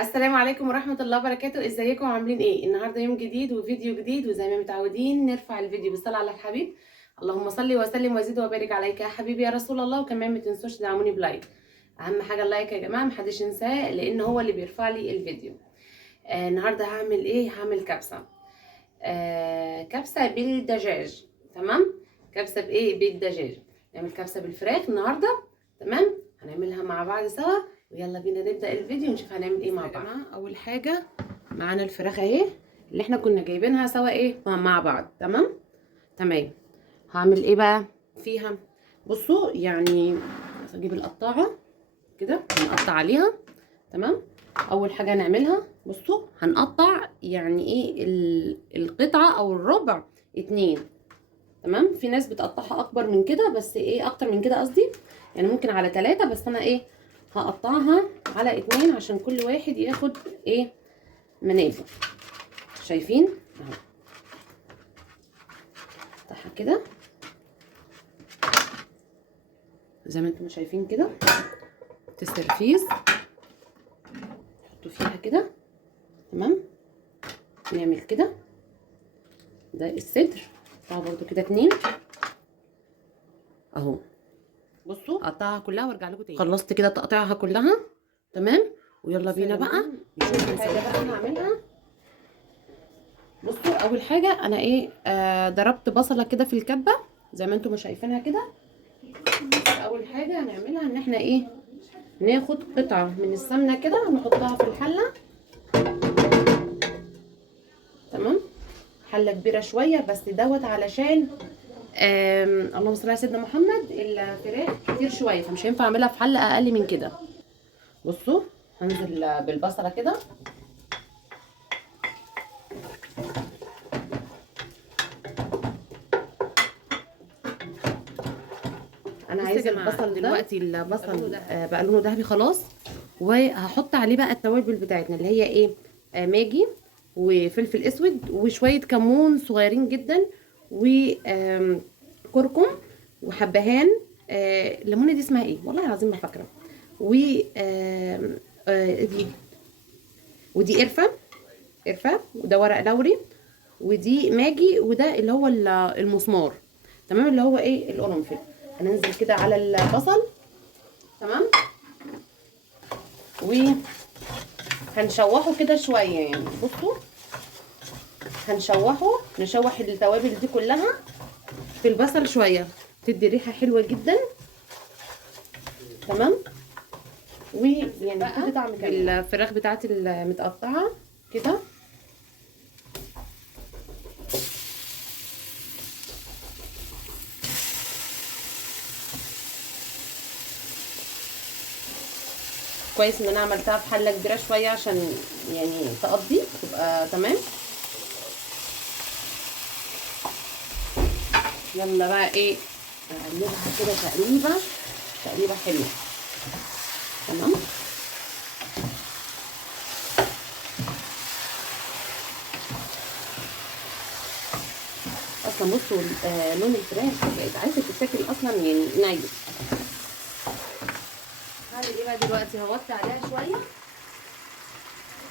السلام عليكم ورحمة الله وبركاته. ازيكم عاملين ايه؟ النهارده يوم جديد وفيديو جديد، وزي ما متعودين نرفع الفيديو بالصلاة على الحبيب. اللهم صل وسلم وزد وبارك عليك يا حبيبي يا رسول الله. وكمان ما تنسوش تدعموني بلايك. اهم حاجة اللايك يا جماعة، محدش ينساه لان هو اللي بيرفع لي الفيديو. النهارده هعمل ايه؟ هعمل كبسة. كبسة بالدجاج. تمام. كبسة بايه؟ بالدجاج. نعمل كبسة بالفراخ النهارده. تمام. هنعملها مع بعض سوا، ويلا بينا نبدأ الفيديو ونشوف هنعمل ايه مع بعض. يا جماعة اول حاجة معانا الفراخ اهي، اللي احنا كنا جايبينها سوا ايه مع بعض. تمام. تمام. هعمل ايه بقى فيها؟ بصوا يعني اجيب القطاعة كده هنقطع عليها. تمام. اول حاجه هنعملها، بصوا هنقطع يعني ايه القطعه او الربع اتنين. تمام. في ناس بتقطعها اكبر من كده، بس ايه اكتر من كده قصدي، يعني ممكن على 3، بس انا ايه هقطعها على 2 عشان كل واحد ياخد ايه منابه. شايفين اهو. اقطعها كده زي ما انتم شايفين كده. السرفيس نحطه فيها كده. تمام. نعمل كده. ده الصدر بتاعه برضو كده 2 اهو. بصوا اقطعها كلها وارجع لكم تاني. خلصت كده تقطيعها كلها. تمام. ويلا بينا بقى نشوف الحاجه اللي هعملها. بصوا اول حاجه انا ايه ضربت بصله كده في الكبه زي ما انتم شايفينها كده. اول حاجه هنعملها ان احنا ايه ناخد قطعه من السمنه كده نحطها في الحله. تمام. حله كبيره شويه بس دوت علشان اللهم صل على سيدنا محمد، الفراخ كتير شويه فمش هينفع اعملها في حله اقل من كده. بصوا هنزل بالبصله كده. انا عايزه البصل دلوقتي البصل بقى لونه ذهبي خلاص. وهحط عليه بقى التوابل بتاعتنا اللي هي ايه ماجي وفلفل اسود وشويه كمون صغيرين جدا وكركم وحبهان. الليمونه دي اسمها ايه والله العظيم ما فاكره. و دي ودي قرفه وده ورق لوري. ودي ماجي وده اللي هو المسمار. تمام. اللي هو ايه القرنفل. هننزل كده على البصل. تمام. وهنشوحه كده شويه يعني. بصوا نشوح التوابل دي كلها في البصل شويه تدي ريحه حلوه جدا. تمام. ويعني بتدي طعم كمان. الفراخ بتاعتي المتقطعه كده. كويس ان انا عملتها في حله كبيره شويه عشان يعني تقضي تبقى تمام. يلا بقى ايه اقلبها كده تقليبه حلوه. تمام. اصلا بصوا لون الفراخ بقت عايزه تتاكل اصلا يعني ني. هعمل ايه بقى دلوقتي؟ هوطي عليها شويه.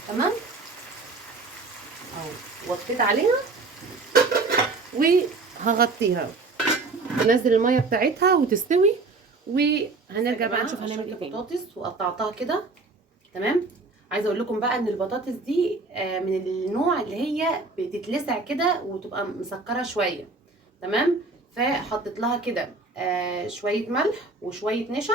تمام. اهو وطيت عليها وهغطيها تنزل الميه بتاعتها وتستوي. وهنرجع بقى نشوف هنعمل ايه تاني. بطاطس وقطعتها كده. تمام. عايزه اقول لكم بقى ان البطاطس دي من النوع اللي هي بتتلسع كده وتبقى مسكره شويه. تمام. فحطيت لها كده شويه ملح وشويه نشا.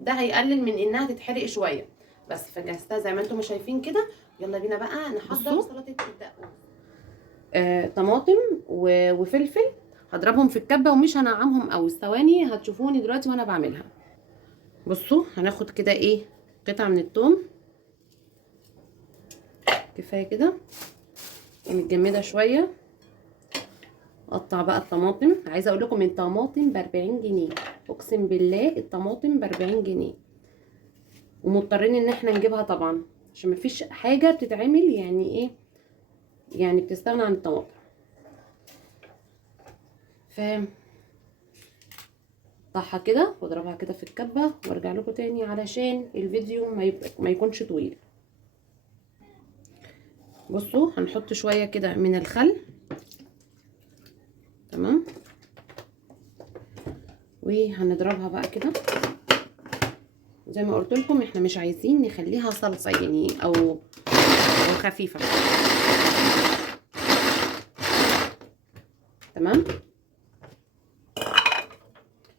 ده هيقلل من انها تتحرق شويه. بس فجهزتها زي ما انتم شايفين كده. يلا بينا بقى نحضر سلطه الدقوس. طماطم وفلفل. هضربهم في الكبه ومش هنعمهم قوي. ثواني هتشوفوني دلوقتي وانا بعملها. بصوا هناخد كده ايه قطعه من الثوم. كفايه كده متجمده شويه. اقطع بقى الطماطم. عايزه اقول لكم الطماطم ب40 جنيه. اقسم بالله الطماطم ب40 جنيه. ومضطرين ان احنا نجيبها طبعا عشان مفيش حاجه بتتعمل يعني ايه يعني بتستغنى عن الطماطم. فاهم. اقطعها كده واضربها كده في الكبه وارجع لكم تاني علشان الفيديو ما يكونش طويل. بصوا هنحط شويه كده من الخل. تمام. وهنضربها بقى كده زي ما قلت لكم، احنا مش عايزين نخليها صلصه يعني او خفيفه. تمام.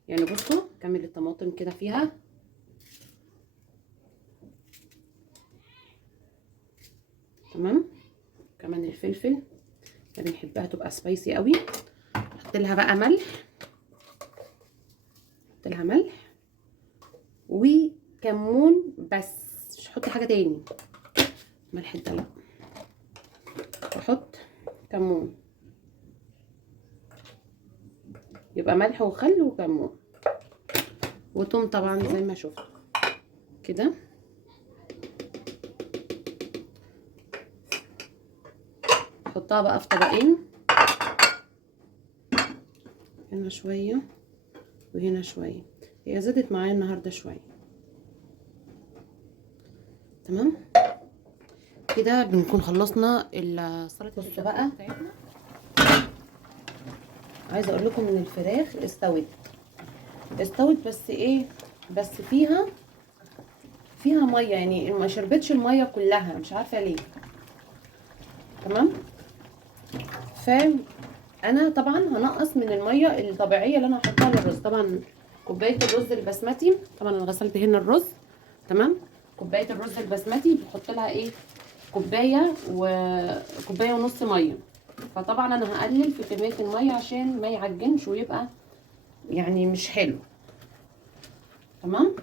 يعني بصوا كمل الطماطم كده فيها. تمام. كمان الفلفل بنحبها تبقى سبايسي قوي. احط لها بقى ملح، احط لها ملح وكمون بس، مش هحط حاجه تاني. ملح ده لا، واحط كمون، يبقى ملح وخل وكمون وتوم طبعا زي ما شفتوا كده. احطها بقى في طبقين، هنا شويه وهنا شويه. هي زادت معايا النهارده شويه. تمام كده بنكون خلصنا السلطه. بصوا بقى، عايزه اقول لكم ان الفراخ استوت بس ايه، بس فيها ميه يعني ما شربتش الميه كلها، مش عارفه ليه. تمام. فانا طبعا هنقص من الميه الطبيعيه اللي انا هحطها للرز. طبعا كوبايه الرز البسمتي، طبعا انا غسلت هنا الرز. تمام. كوبايه الرز البسمتي بحط لها ايه، كوبايه ونص ميه. فطبعا انا هقلل في كميه الميه عشان ما يعجنش ويبقى يعني مش حلو. تمام.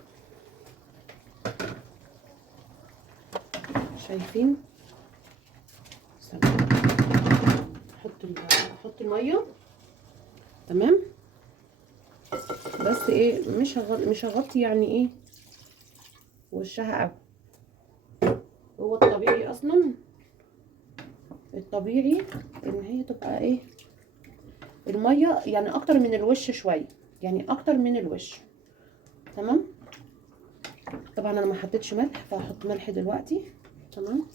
شايفين؟ احط الميه. تمام. بس ايه، مش هغطي يعني ايه وشها قوي. هو الطبيعي اصلا، الطبيعي ان هي تبقى ايه، الميه يعني اكتر من الوش شويه، يعني اكتر من الوش. تمام. طبعا انا ما حطيتش ملح، فهحط ملح دلوقتي. تمام.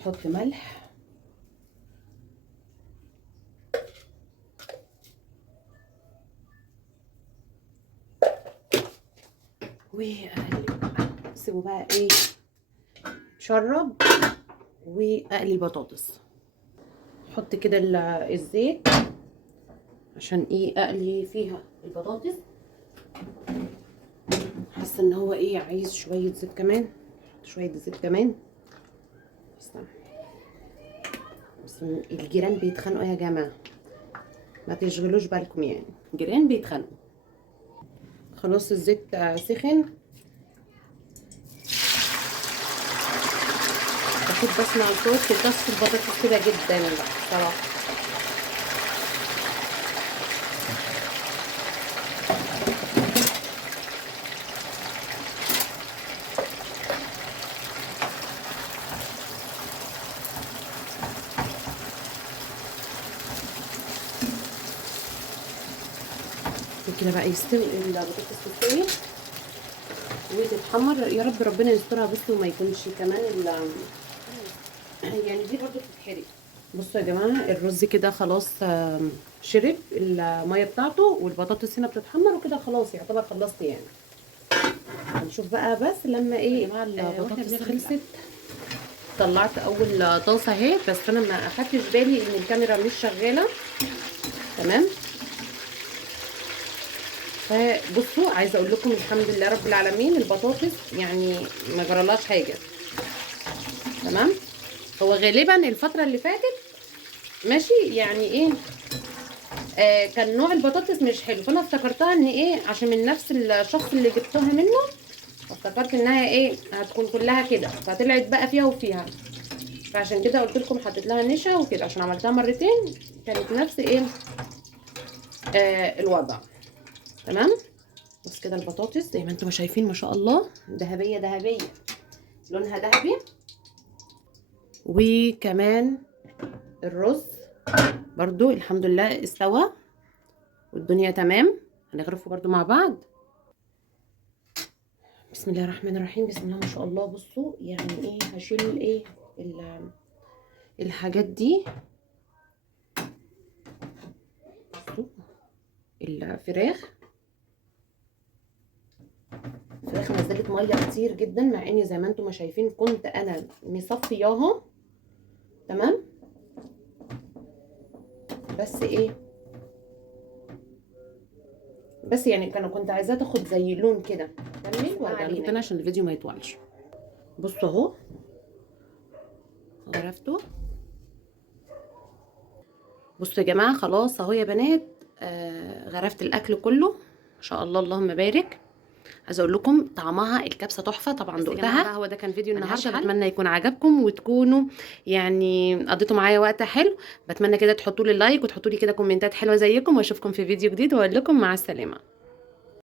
احط ملح واقلب بقى، سيبه بقى ايه تشرب. واقلي بطاطس، احط كده الزيت عشان ايه اقلي فيها البطاطس. حاسه ان هو ايه عايز شويه زيت كمان، شويه زيت كمان. بس الجيران بيتخانقوا يا جماعه، ما تشغلوش بالكم يعني، الجيران بيتخانقوا. خلاص الزيت سخن. بحب اسمع صوت تكسر البطاطس كده جدا بصراحه. كده بقى يستوي البطاطس، تستوي وتتحمر. يا رب ربنا يسترها بس وما يكونش كمان يعني دي برضو بتتحرق. بصوا يا جماعه الرز كده خلاص شرب الميه بتاعته، والبطاطس هنا بتتحمر وكده خلاص يعتبر خلصت يعني. هنشوف بقى بس لما ايه يا جماعه البطاطس خلصت. طلعت اول طاسه اهي، بس انا ما اخدتش بالي ان الكاميرا مش شغاله. تمام. فبصوا عايزه اقول لكم الحمد لله رب العالمين، البطاطس يعني ما جرالهاش حاجه. تمام. هو غالبا الفتره اللي فاتت ماشي يعني ايه كان نوع البطاطس مش حلو، فانا افتكرتها ان ايه عشان من نفس الشخص اللي جبتها منه، افتكرت انها ايه هتكون كلها كده، فطلعت بقى فيها وفيها. فعشان كده قلت لكم حطيت لها نشا وكده، عشان عملتها مرتين كانت نفس ايه الوضع. تمام. بس كده البطاطس زي ما انتم شايفين ما شاء الله ذهبيه ذهبيه، لونها ذهبي. وكمان الرز برضو الحمد لله استوى والدنيا تمام. هنغرفه برضو مع بعض. بسم الله الرحمن الرحيم. بسم الله ما شاء الله. بصوا يعني ايه، هشيل ايه الحاجات دي. بصوا الفراخ نزلت ميه كتير جدا، مع اني زي ما انتم ما شايفين كنت انا مصفياها تمام. بس ايه، بس يعني كنت عايزاه تاخد زي لون كده. كمل وارجع لكم تاني عشان الفيديو ما يطولش. بصوا اهو غرفته. بصوا يا جماعه خلاص اهو يا بنات، غرفت الاكل كله ما شاء الله اللهم بارك. عايزه اقول لكم طعمها الكبسه تحفه طبعا، دقتها. هو ده كان فيديو النهارده، بتمنى يكون عجبكم وتكونوا يعني قضيتوا معايا وقت حلو. بتمنى كده تحطوا لي لايك وتحطوا لي كده كومنتات حلوه زيكم، واشوفكم في فيديو جديد واقول لكم مع السلامه.